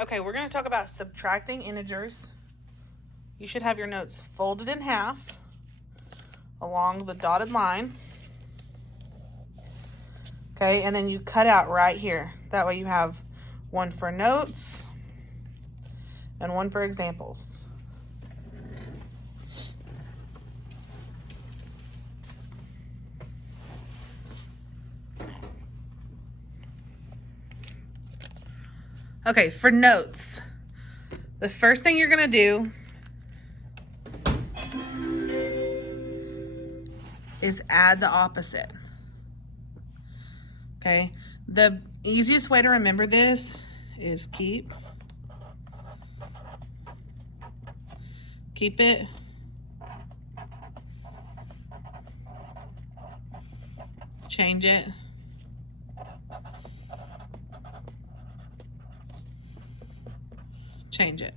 Okay, we're going to talk about subtracting integers. You should have your notes folded in half along the dotted line. Okay, and then you cut out right here. That way you have one for notes and one for examples. Okay, for notes, the first thing you're gonna do is add the opposite. Okay, the easiest way to remember this is keep it, change it, change it.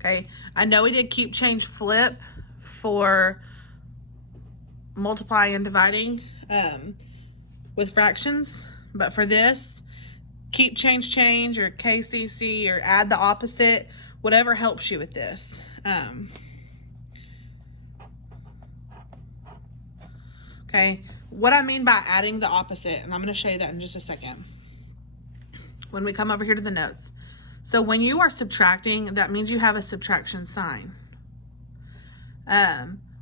Okay, I know we did keep, change, flip for multiplying and dividing with fractions, but for this, keep, change, change, or KCC, or add the opposite, whatever helps you with this. Okay, what I mean by adding the opposite, and I'm going to show you that in just a second when we come over here to the notes. So when you are subtracting, that means you have a subtraction sign.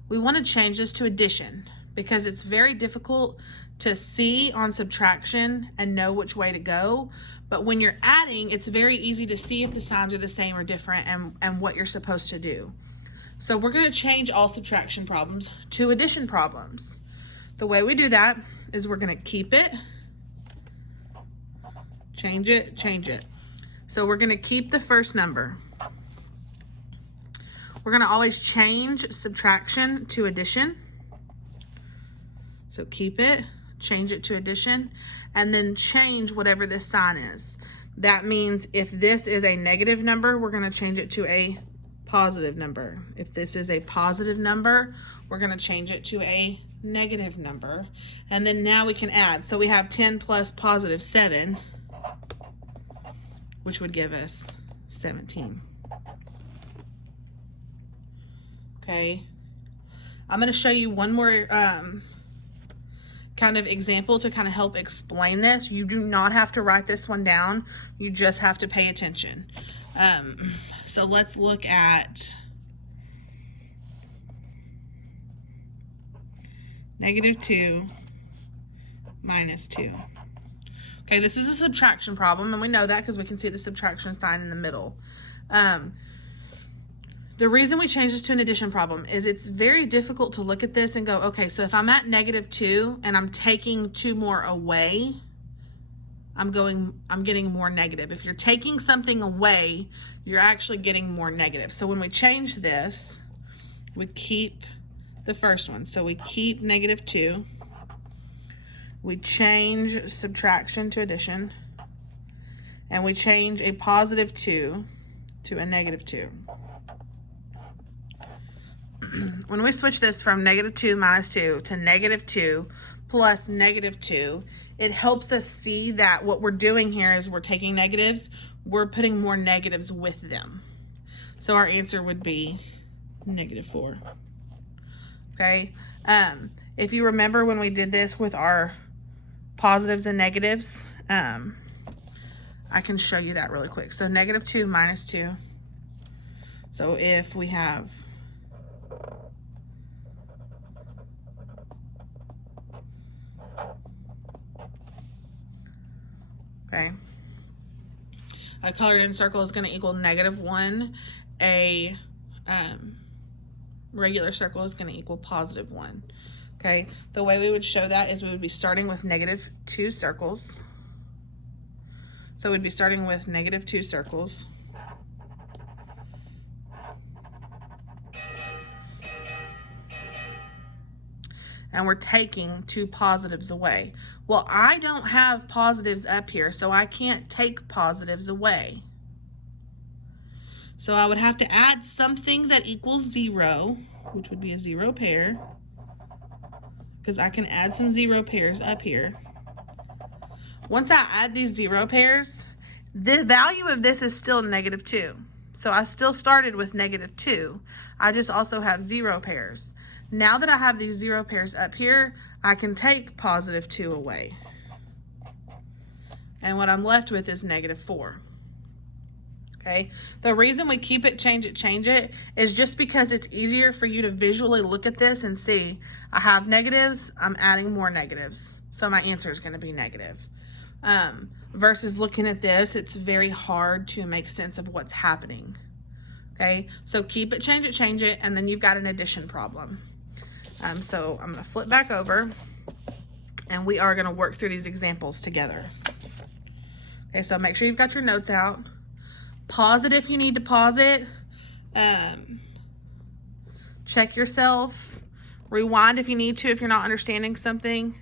We want to change this to addition because it's very difficult to see on subtraction and know which way to go. But when you're adding, it's very easy to see if the signs are the same or different and what you're supposed to do. So we're going to change all subtraction problems to addition problems. The way we do that is we're going to keep it, change it, change it. So we're going to keep the first number. We're going to always change subtraction to addition. So keep it, change it to addition, and then change whatever this sign is. That means if this is a negative number, we're going to change it to a positive number. If this is a positive number, we're going to change it to a negative number. And then now we can add. So we have 10 plus positive 7, which would give us 17. Okay, I'm going to show you one more kind of example to kind of help explain this. You do not have to write this one down. You just have to pay attention. So let's look at -2 minus 2. Okay, this is a subtraction problem, and we know that because we can see the subtraction sign in the middle. The reason we change this to an addition problem is it's very difficult to look at this and go, okay, so if I'm at -2 and I'm taking 2 more away, I'm getting more negative. If you're taking something away, you're actually getting more negative. So when we change this, we keep the first one. So we keep -2. We change subtraction to addition, and we change a +2 to a -2. When we switch this from -2 minus 2 to -2 plus -2, it helps us see that what we're doing here is we're taking negatives, we're putting more negatives with them. So our answer would be -4. Okay. If you remember when we did this with our positives and negatives, I can show you that really quick. So -2 minus 2. So if we have a colored in circle is going to equal -1. A regular circle is going to equal +1. Okay, the way we would show that is we would be starting with -2 circles. So we'd be starting with -2 circles. And we're taking 2 positives away. Well, I don't have positives up here, so I can't take positives away. So I would have to add something that equals 0, which would be a 0 pair, because I can add some 0 pairs up here. Once I add these 0 pairs, The value of this is still -2. So I still started with -2. I just also have 0 pairs. Now that I have these 0 pairs up here, I can take +2 away. And what I'm left with is -4. Okay, the reason we keep it, change it is just because it's easier for you to visually look at this and see I have negatives, I'm adding more negatives. So my answer is going to be negative. Versus looking at this, it's very hard to make sense of what's happening. Okay, so keep it, change it, and then you've got an addition problem. So I'm going to flip back over and we are going to work through these examples together. Okay, so make sure you've got your notes out. Pause it if you need to pause it. Check yourself. Rewind if you need to, if you're not understanding something.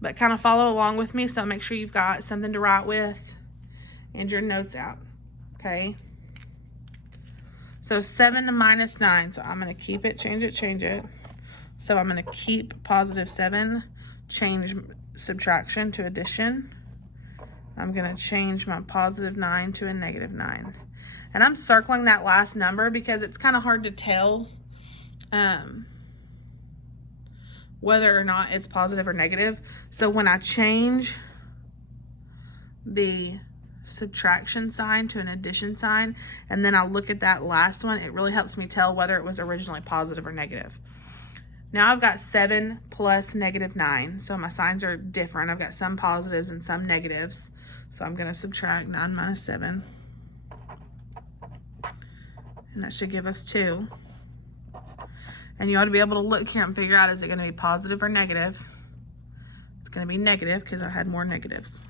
But kind of follow along with me, so make sure you've got something to write with and your notes out. Okay? So 7 to -9. So I'm going to keep it, change it. So I'm going to keep +7, change subtraction to addition. I'm going to change my +9 to a -9. And I'm circling that last number because it's kind of hard to tell whether or not it's positive or negative. So when I change the subtraction sign to an addition sign, and then I look at that last one, it really helps me tell whether it was originally positive or negative. Now I've got 7 plus -9. So my signs are different. I've got some positives and some negatives. So I'm going to subtract 9 minus 7. And that should give us 2. And you ought to be able to look here and figure out, is it going to be positive or negative? It's going to be negative because I had more negatives.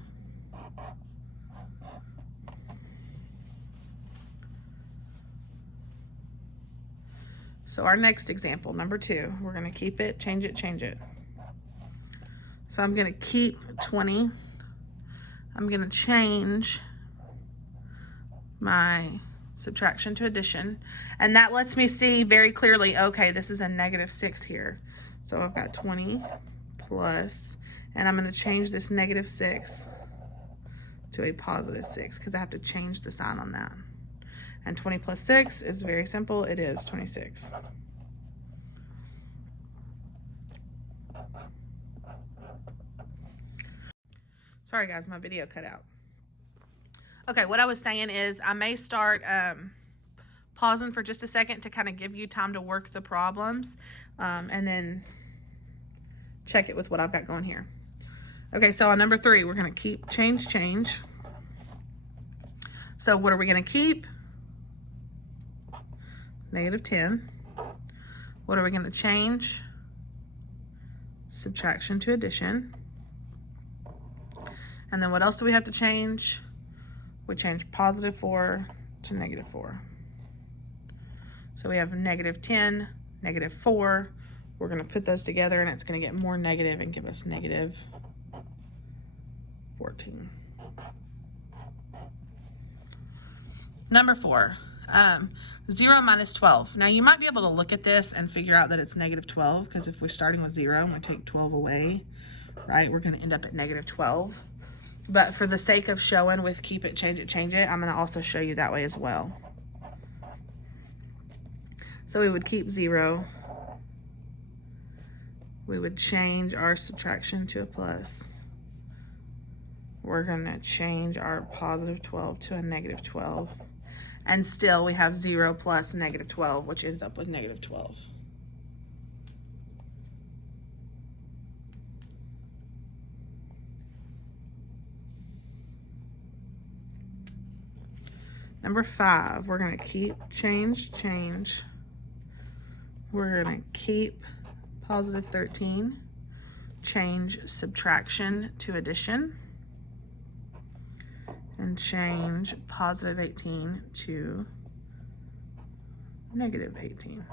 So our next example, number 2, we're going to keep it, change it. So I'm going to keep 20. I'm going to change my subtraction to addition. And that lets me see very clearly, okay, this is a -6 here. So I've got 20 plus, and I'm going to change this -6 to a +6 because I have to change the sign on that. And 20 plus 6 is very simple. It is 26. Sorry guys, my video cut out. Okay, what I was saying is I may start pausing for just a second to kind of give you time to work the problems and then check it with what I've got going here. Okay, so on number 3, we're going to keep, change. So what are we going to keep? -10. What are we going to change? Subtraction to addition. And then what else do we have to change? We change +4 to -4. So we have -10, -4. We're going to put those together and it's going to get more negative and give us -14. Number 4, 0 minus 12. Now you might be able to look at this and figure out that it's -12 because if we're starting with 0 and we take 12 away, right, we're going to end up at -12. But for the sake of showing with keep it, change it, I'm going to also show you that way as well. So we would keep 0. We would change our subtraction to a plus. We're going to change our +12 to a -12. And still we have 0 plus -12, which ends up with -12. Number 5, we're going to keep, change. We're going to keep +13, change subtraction to addition, and change +18 to -18.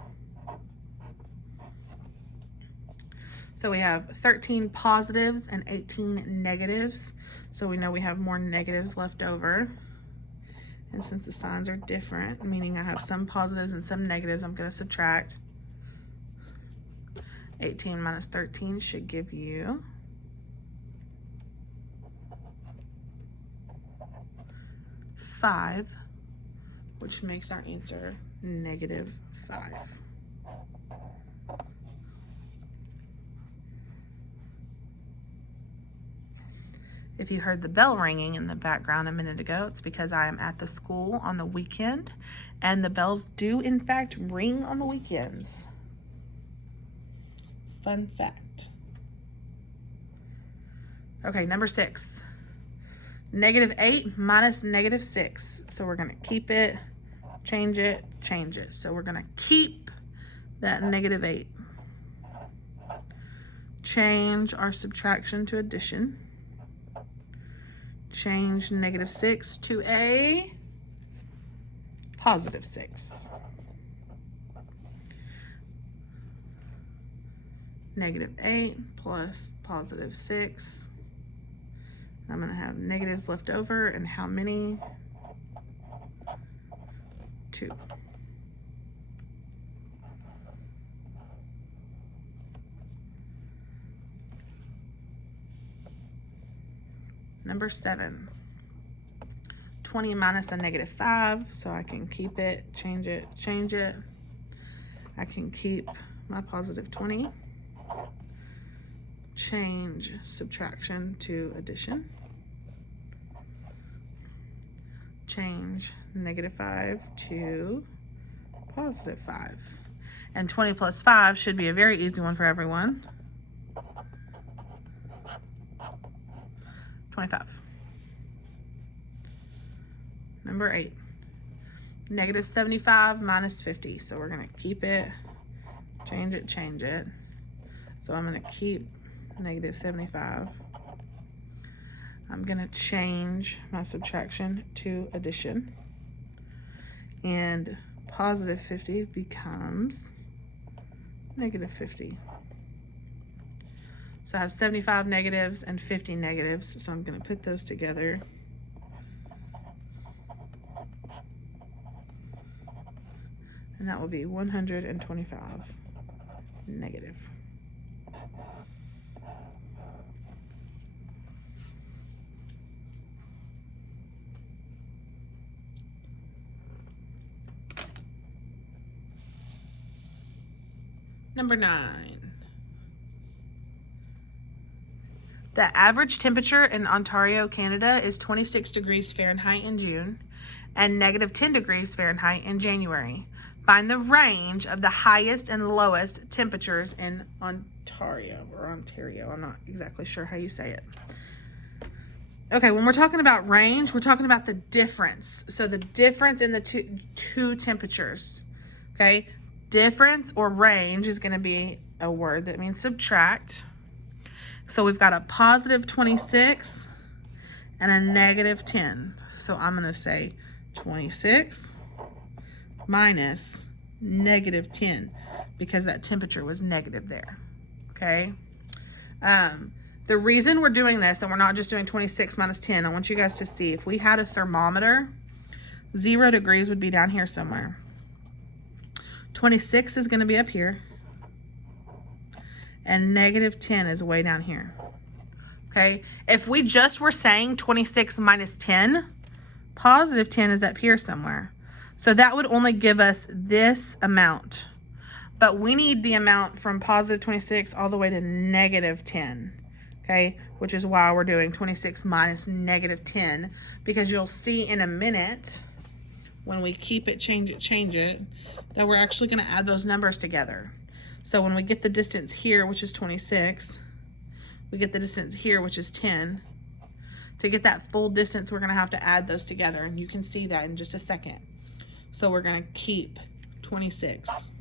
So we have 13 positives and 18 negatives. So we know we have more negatives left over. And since the signs are different, meaning I have some positives and some negatives, I'm going to subtract. 18 minus 13 should give you 5, which makes our answer negative 5. If you heard the bell ringing in the background a minute ago, it's because I am at the school on the weekend, and the bells do in fact ring on the weekends. Fun fact. Okay, number 6. -8 minus -6. So we're going to keep it, change it, change it. So we're going to keep that -8. Change our subtraction to addition. Change -6 to a +6. -8 plus +6. I'm going to have negatives left over, and how many? 2. Number 7. 20 minus a -5, so I can keep it, change it, change it. I can keep my +20. Change subtraction to addition. Change -5 to +5. And 20 plus 5 should be a very easy one for everyone. 25. Number 8. -75 minus 50. So we're going to keep it, change it, change it. So I'm going to keep -75. I'm going to change my subtraction to addition. And +50 becomes -50. So I have 75 negatives and 50 negatives. So I'm going to put those together. And that will be 125 negative. Number 9. The average temperature in Ontario, Canada is 26 degrees Fahrenheit in June and -10 degrees Fahrenheit in January. Find the range of the highest and lowest temperatures in Ontario. I'm not exactly sure how you say it. Okay, when we're talking about range, we're talking about the difference. So the difference in the two temperatures, okay? Difference or range is going to be a word that means subtract. So we've got a +26 and a -10. So I'm going to say 26 minus -10 because that temperature was negative there. Okay. The reason we're doing this, and we're not just doing 26 minus 10, I want you guys to see, if we had a thermometer, 0 degrees would be down here somewhere. 26 is going to be up here. And -10 is way down here. Okay. If we just were saying 26 minus 10, +10 is up here somewhere. So that would only give us this amount. But we need the amount from +26 all the way to -10. Okay. Which is why we're doing 26 minus -10. Because you'll see in a minute, when we keep it, change it, that we're actually going to add those numbers together. So when we get the distance here, which is 26, we get the distance here, which is 10. To get that full distance, we're going to have to add those together, and you can see that in just a second. So we're going to keep 26.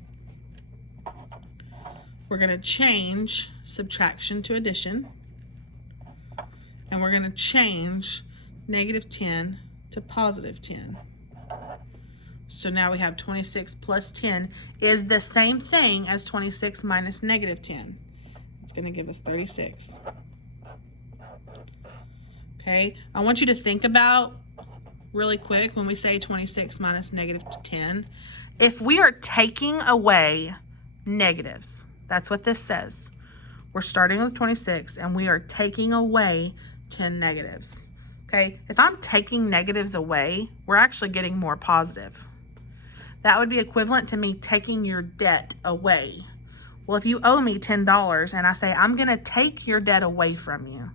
We're going to change subtraction to addition, and we're going to change -10 to +10. So now we have 26 plus 10 is the same thing as 26 minus -10. It's going to give us 36. Okay, I want you to think about really quick when we say 26 minus -10. If we are taking away negatives, that's what this says. We're starting with 26 and we are taking away 10 negatives. Okay, if I'm taking negatives away, we're actually getting more positive. That would be equivalent to me taking your debt away. Well, if you owe me $10 and I say, I'm going to take your debt away from you,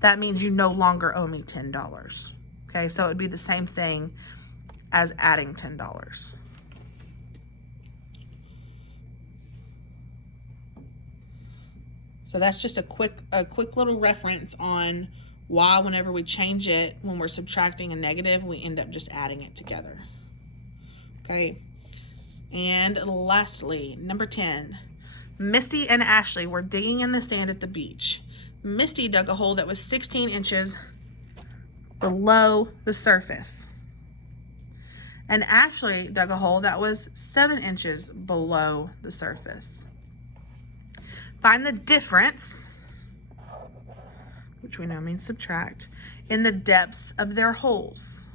that means you no longer owe me $10. Okay, so it would be the same thing as adding $10. So that's just a quick little reference on why whenever we change it, when we're subtracting a negative, we end up just adding it together. Okay. And lastly, number 10, Misty and Ashley were digging in the sand at the beach. Misty dug a hole that was 16 inches below the surface. And Ashley dug a hole that was 7 inches below the surface. Find the difference, which we know means subtract, in the depths of their holes.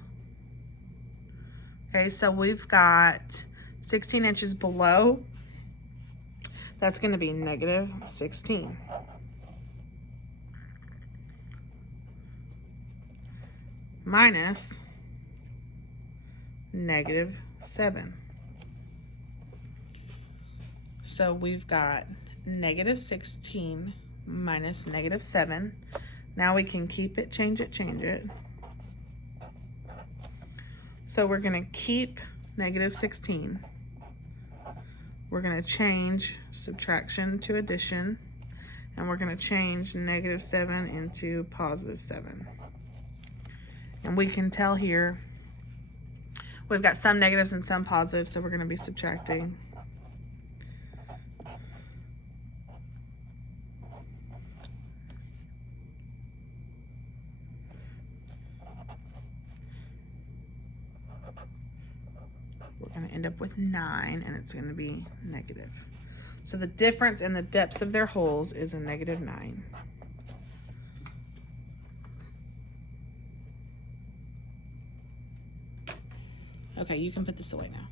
Okay, so we've got 16 inches below. That's going to be negative 16. Minus negative 7. So we've got negative 16 minus negative 7. Now we can keep it, change it, change it. So we're going to keep negative 16. We're going to change subtraction to addition. And we're going to change negative 7 into positive 7. And we can tell here we've got some negatives and some positives, so we're going to be subtracting. We're going to end up with 9, and it's going to be negative. So the difference in the depths of their holes is a negative 9. Okay, you can put this away now.